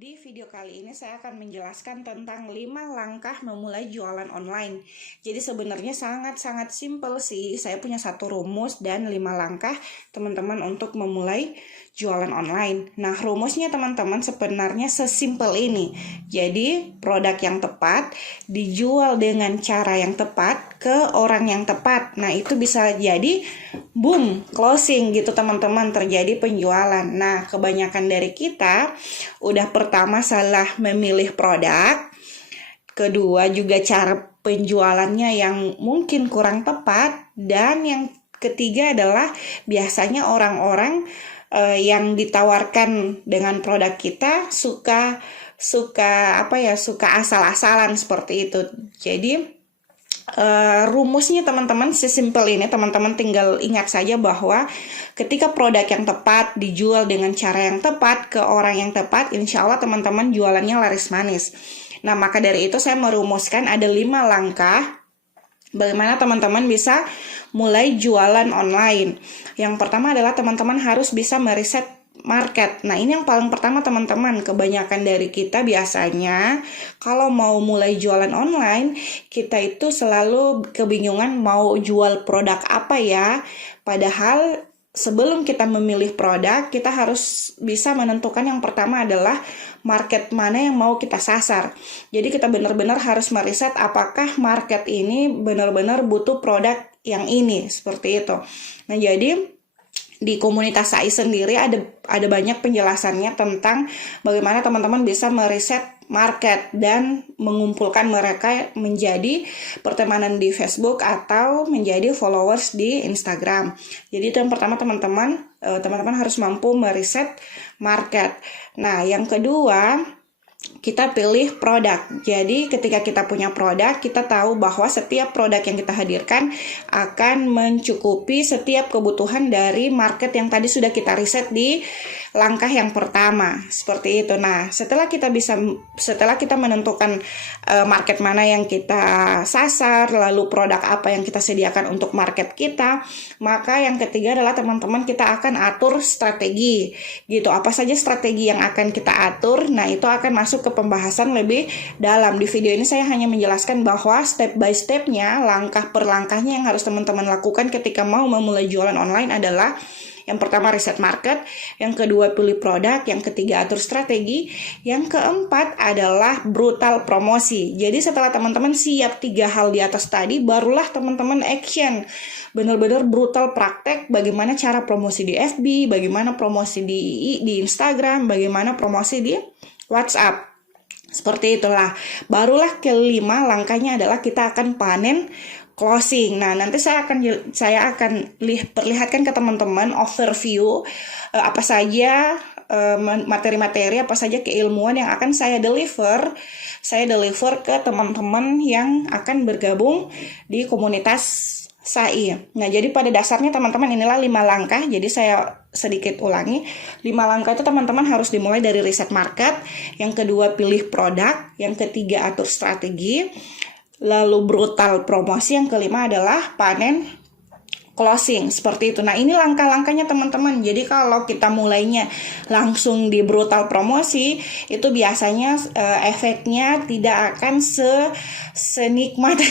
Di video kali ini saya akan menjelaskan tentang 5 langkah memulai jualan online. Jadi sebenarnya sangat-sangat simpel sih. Saya punya satu rumus dan 5 langkah teman-teman untuk memulai jualan online. Nah, rumusnya teman-teman sebenarnya sesimpel ini. Jadi, produk yang tepat dijual dengan cara yang tepat ke orang yang tepat. Nah, itu bisa jadi boom, closing gitu teman-teman, terjadi penjualan. Nah, kebanyakan dari kita udah pertama salah memilih produk, kedua juga cara penjualannya yang mungkin kurang tepat, dan yang ketiga adalah biasanya orang-orang yang ditawarkan dengan produk kita suka asal-asalan seperti itu. Jadi rumusnya teman-teman sesimpel ini, teman-teman tinggal ingat saja bahwa ketika produk yang tepat dijual dengan cara yang tepat ke orang yang tepat, insya Allah teman-teman jualannya laris manis. Nah, maka dari itu saya merumuskan ada 5 langkah bagaimana teman-teman bisa mulai jualan online. Yang pertama adalah teman-teman harus bisa meriset market. Nah, ini yang paling pertama teman-teman. Kebanyakan dari kita biasanya kalau mau mulai jualan online, kita itu selalu kebingungan mau jual produk apa ya. Padahal sebelum kita memilih produk, kita harus bisa menentukan yang pertama adalah market mana yang mau kita sasar. Jadi kita benar-benar harus meriset apakah market ini benar-benar butuh produk yang ini, seperti itu. Nah, jadi di komunitas SAI sendiri ada banyak penjelasannya tentang bagaimana teman-teman bisa meriset market dan mengumpulkan mereka menjadi pertemanan di Facebook atau menjadi followers di Instagram. Jadi itu yang pertama teman-teman harus mampu meriset market. Nah, yang kedua, kita pilih produk. Jadi ketika kita punya produk, kita tahu bahwa setiap produk yang kita hadirkan akan mencukupi setiap kebutuhan dari market yang tadi sudah kita riset di langkah yang pertama. Seperti itu. Nah, setelah kita menentukan market mana yang kita sasar, lalu produk apa yang kita sediakan untuk market kita, maka yang ketiga adalah teman-teman kita akan atur strategi. Gitu. Apa saja strategi yang akan kita atur? Nah, itu akan masuk ke pembahasan lebih dalam. Di video ini saya hanya menjelaskan bahwa step by stepnya, langkah per langkahnya yang harus teman-teman lakukan ketika mau memulai jualan online adalah yang pertama riset market, yang kedua pilih produk, yang ketiga atur strategi, yang keempat adalah brutal promosi. Jadi setelah teman-teman siap 3 hal di atas tadi, barulah teman-teman action. Benar-benar brutal praktek bagaimana cara promosi di FB, bagaimana promosi di Instagram, bagaimana promosi di WhatsApp. Seperti itulah. Barulah kelima langkahnya adalah kita akan panen closing. Nah, nanti saya akan perlihatkan ke teman-teman overview apa saja materi-materi, apa saja keilmuan yang akan saya deliver ke teman-teman yang akan bergabung di komunitas SAI. Nah, jadi pada dasarnya teman-teman inilah 5 langkah. Jadi saya sedikit ulangi. 5 langkah itu teman-teman harus dimulai dari riset market, yang kedua pilih produk, yang ketiga atur strategi, lalu brutal promosi, yang kelima adalah panen closing. Seperti itu. Nah, ini langkah-langkahnya teman-teman. Jadi kalau kita mulainya langsung di brutal promosi, itu biasanya efeknya tidak akan senikmat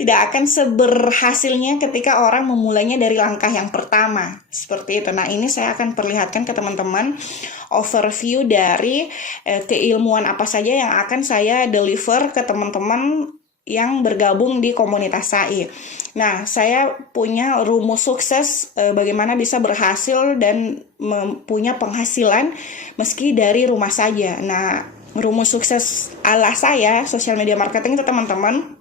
tidak akan seberhasilnya ketika orang memulainya dari langkah yang pertama. Seperti itu. Nah, ini saya akan perlihatkan ke teman-teman overview dari keilmuan apa saja yang akan saya deliver ke teman-teman yang bergabung di komunitas SAI. Nah, saya punya rumus sukses bagaimana bisa berhasil dan punya penghasilan meski dari rumah saja. Nah, rumus sukses ala saya, social media marketing itu teman-teman,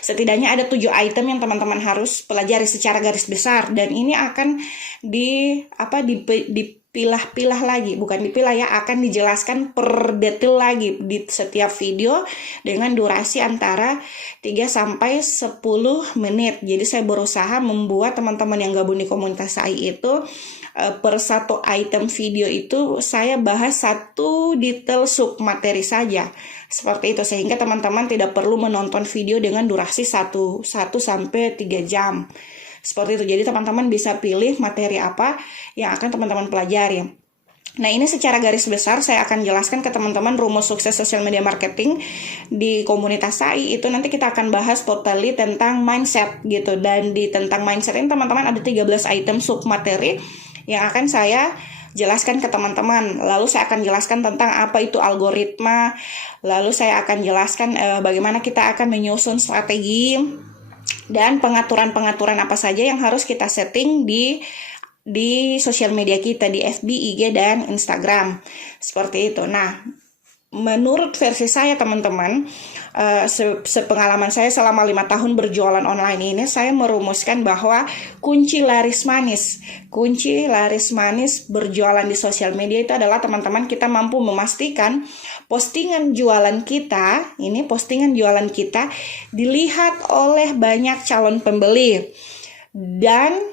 setidaknya ada 7 item yang teman-teman harus pelajari secara garis besar, dan ini akan dipilah-pilah lagi, bukan dipilah ya, akan dijelaskan per detail lagi di setiap video dengan durasi antara 3 sampai 10 menit. Jadi saya berusaha membuat teman-teman yang gabung di komunitas SAI itu per satu item video itu saya bahas satu detail submateri saja. Seperti itu, sehingga teman-teman tidak perlu menonton video dengan durasi 1 sampai 3 jam. Seperti itu. Jadi teman-teman bisa pilih materi apa yang akan teman-teman pelajari. Nah, ini secara garis besar saya akan jelaskan ke teman-teman rumus sukses social media marketing di komunitas SAI. Itu nanti kita akan bahas totally tentang mindset gitu. Dan di tentang mindset ini teman-teman ada 13 item submateri yang akan saya jelaskan ke teman-teman. Lalu saya akan jelaskan tentang apa itu algoritma. Lalu saya akan jelaskan bagaimana kita akan menyusun strategi dan pengaturan-pengaturan apa saja yang harus kita setting di sosial media kita, di FB, IG, dan Instagram. Seperti itu. Nah, menurut versi saya teman-teman, sepengalaman saya selama 5 tahun berjualan online ini, saya merumuskan bahwa kunci laris manis berjualan di sosial media itu adalah teman-teman kita mampu memastikan postingan jualan kita dilihat oleh banyak calon pembeli dan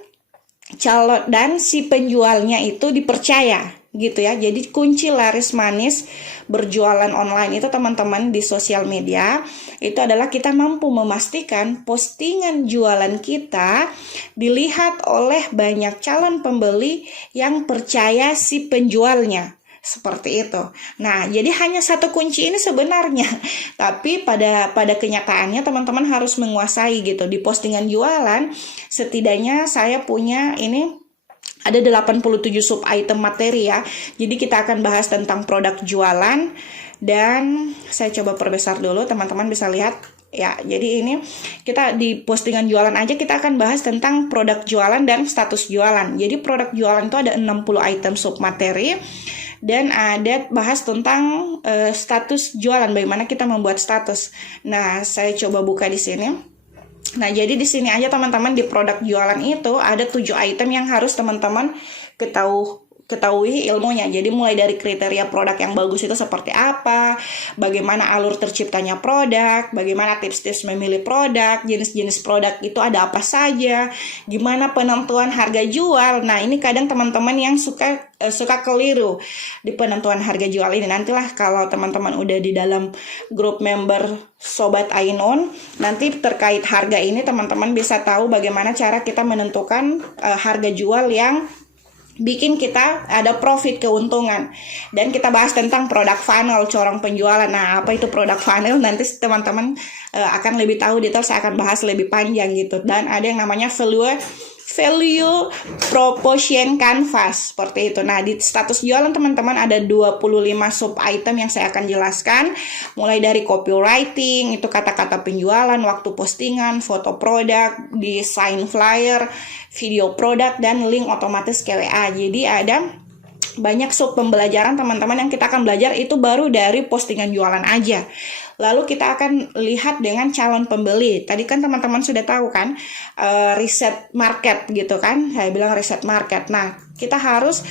si penjualnya itu dipercaya gitu ya. Jadi kunci laris manis berjualan online itu teman-teman di sosial media itu adalah kita mampu memastikan postingan jualan kita dilihat oleh banyak calon pembeli yang percaya si penjualnya. Seperti itu. Nah, jadi hanya satu kunci ini sebenarnya. Tapi pada kenyataannya teman-teman harus menguasai gitu. Di postingan jualan, setidaknya saya punya ini ada 87 sub item materi ya. Jadi kita akan bahas tentang produk jualan. Dan saya coba perbesar dulu, teman-teman bisa lihat. Ya, jadi ini kita di postingan jualan aja kita akan bahas tentang produk jualan dan status jualan. Jadi produk jualan itu ada 60 item sub materi. Dan ada bahas tentang status jualan, bagaimana kita membuat status. Nah, saya coba buka di sini. Nah, jadi di sini aja teman-teman di produk jualan itu ada 7 item yang harus teman-teman ketahui ilmunya. Jadi mulai dari kriteria produk yang bagus itu seperti apa, bagaimana alur terciptanya produk, bagaimana tips-tips memilih produk, jenis-jenis produk itu ada apa saja, gimana penentuan harga jual. Nah, ini kadang teman-teman yang suka keliru di penentuan harga jual ini. Nantilah kalau teman-teman udah di dalam grup member Sobat Ainon, nanti terkait harga ini teman-teman bisa tahu bagaimana cara kita menentukan harga jual yang bikin kita ada profit, keuntungan. Dan kita bahas tentang produk funnel, corong penjualan. Nah, apa itu produk funnel? Nanti teman-teman akan lebih tahu detail, saya akan bahas lebih panjang gitu. Dan ada yang namanya value proposition canvas, seperti itu. Nah, di status jualan teman-teman ada 25 sub item yang saya akan jelaskan, mulai dari copywriting, itu kata-kata penjualan, waktu postingan, foto produk, desain flyer, video produk, dan link otomatis ke WA. Jadi ada banyak sub pembelajaran teman-teman yang kita akan belajar itu baru dari postingan jualan aja. Lalu kita akan lihat dengan calon pembeli. Tadi kan teman-teman sudah tahu kan riset market gitu kan. Saya bilang riset market. Nah, kita harus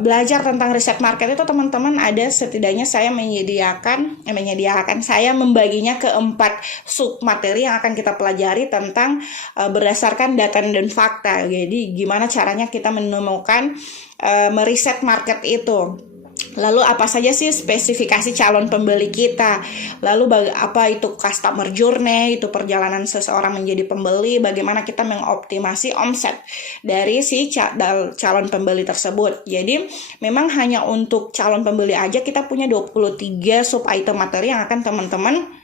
belajar tentang riset market itu teman-teman ada setidaknya saya saya membaginya ke 4 sub materi yang akan kita pelajari tentang berdasarkan data dan fakta. Jadi gimana caranya kita menemukan meriset market itu. Lalu apa saja sih spesifikasi calon pembeli kita? Lalu apa itu customer journey, itu perjalanan seseorang menjadi pembeli, bagaimana kita mengoptimasi omset dari si calon pembeli tersebut. Jadi memang hanya untuk calon pembeli aja kita punya 23 sub item materi yang akan teman-teman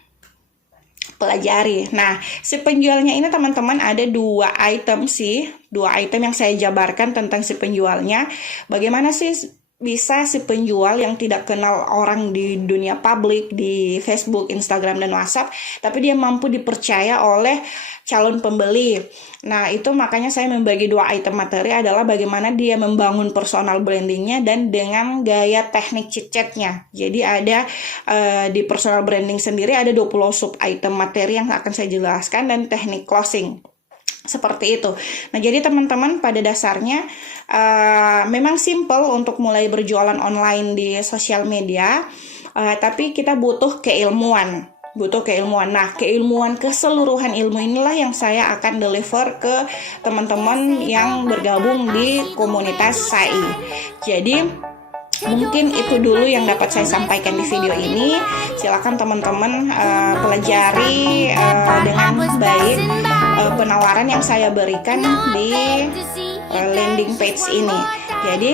pelajari. Nah, si penjualnya ini teman-teman ada 2 item yang saya jabarkan tentang si penjualnya. Bagaimana sih bisa si penjual yang tidak kenal orang di dunia publik, di Facebook, Instagram, dan WhatsApp, tapi dia mampu dipercaya oleh calon pembeli. Nah, itu makanya saya membagi 2 item materi adalah bagaimana dia membangun personal brandingnya dan dengan gaya teknik chit-chatnya. Jadi ada di personal branding sendiri ada 20 sub item materi yang akan saya jelaskan dan teknik closing. Seperti itu. Nah, jadi teman-teman pada dasarnya memang simple untuk mulai berjualan online di sosial media, tapi kita butuh keilmuan. Nah, keilmuan keseluruhan ilmu inilah yang saya akan deliver ke teman-teman yang bergabung di komunitas SAI. Jadi mungkin itu dulu yang dapat saya sampaikan di video ini. Silakan teman-teman pelajari dengan baik penawaran yang saya berikan di landing page ini. Jadi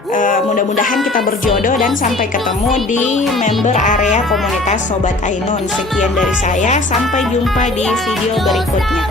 Mudah-mudahan kita berjodoh dan sampai ketemu di member area komunitas Sobat Ainun. Sekian dari saya, sampai jumpa di video berikutnya.